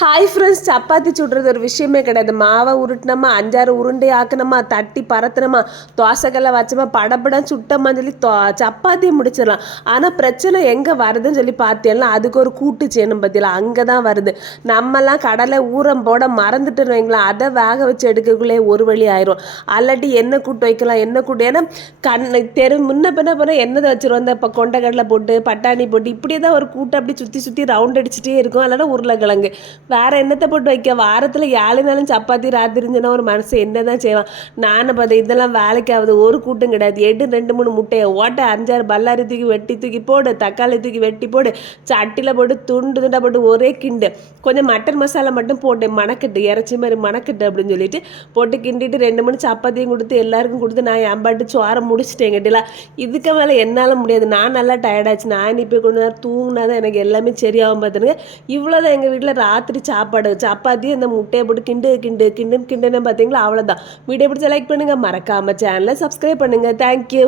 Hi friends chapati சுடுறது ஒரு விஷயமே கிடையாது. மாவை உருட்டினோமா அஞ்சாறு உருண்டை ஆக்கணுமா தட்டி பரத்தணுமா தோசைக்கல்ல வச்சோமா படப்படம் சுட்டமா சொல்லி தோ சப்பாத்தியை முடிச்சிடலாம். ஆனால் பிரச்சனை எங்கே வருதுன்னு சொல்லி பார்த்தேன்னா அதுக்கு ஒரு கூட்டு செய்யணும் பார்த்தீங்களா அங்கே தான் வருது. நம்மலாம் கடலை ஊரம் போட மறந்துட்டுன்னு வைங்களேன். அதை வேக வச்சு எடுக்கக்குள்ளே ஒரு வழி ஆயிரும். அல்லாட்டி என்ன கூட்டு வைக்கலாம் என்ன கூட்டு. ஏன்னா கண் தெரு முன்ன பின்ன பின்ன என்னதை வச்சிருவோம். இந்த இப்போ கொண்டைக்கடலை போட்டு பட்டாணி போட்டு இப்படியே தான் ஒரு கூட்டை அப்படி சுற்றி சுற்றி ரவுண்ட் அடிச்சுட்டே இருக்கும். இல்லைன்னா உருளைக்கிழங்கு. வேற என்னத்தை போட்டு வைக்க? வாரத்தில் ஏழு நாளும் சப்பாத்தி ராத்திரிஞ்சுன்னா ஒரு மனசு என்ன தான் செய்வான்? நானும் பார்த்தேன் இதெல்லாம் வேலைக்கு ஆகுது ஒரு கூட்டம் கிடையாது. எட்டு ரெண்டு மூணு முட்டையை ஓட்ட அஞ்சாறு பல்லாரி தூக்கி வெட்டி தூக்கி போடு தக்காளி தூக்கி வெட்டி போடு சட்டியில் போட்டு துண்டு துண்டாக போட்டு ஒரே கிண்டு. கொஞ்சம் மட்டன் மசாலா மட்டும் போட்டு மணக்கட்டு இறச்சி மாதிரி மணக்கட்டு அப்படின்னு சொல்லிட்டு போட்டு கிண்டிட்டு ரெண்டு மூணு சப்பாத்தியும் கொடுத்து எல்லாருக்கும் கொடுத்து நான் என் பாட்டு சோறை முடிச்சிட்டேன் கட்டில. இதுக்கு மேலே என்னால் முடியாது. நான் நல்லா டயர்டாச்சு நான் இப்போ கொஞ்ச நேரம் தூங்கினா தான் எனக்கு எல்லாமே சரியாகும் பார்த்துருங்க இவ்வளோ தான் எங்கள் வீட்டில் ராத்திரி சாப்பாடு சப்பாத்தி அந்த முட்டையை போட்டு கிண்டு கிண்டு கிண்டு கிண்டுன்னு பார்த்தீங்களா? அவ்வளோதான் வீடியோ பிடிச்ச லைக் பண்ணுங்கள் மறக்காமல் சேனலை சப்ஸ்கிரைப் பண்ணுங்கள் தேங்க்யூ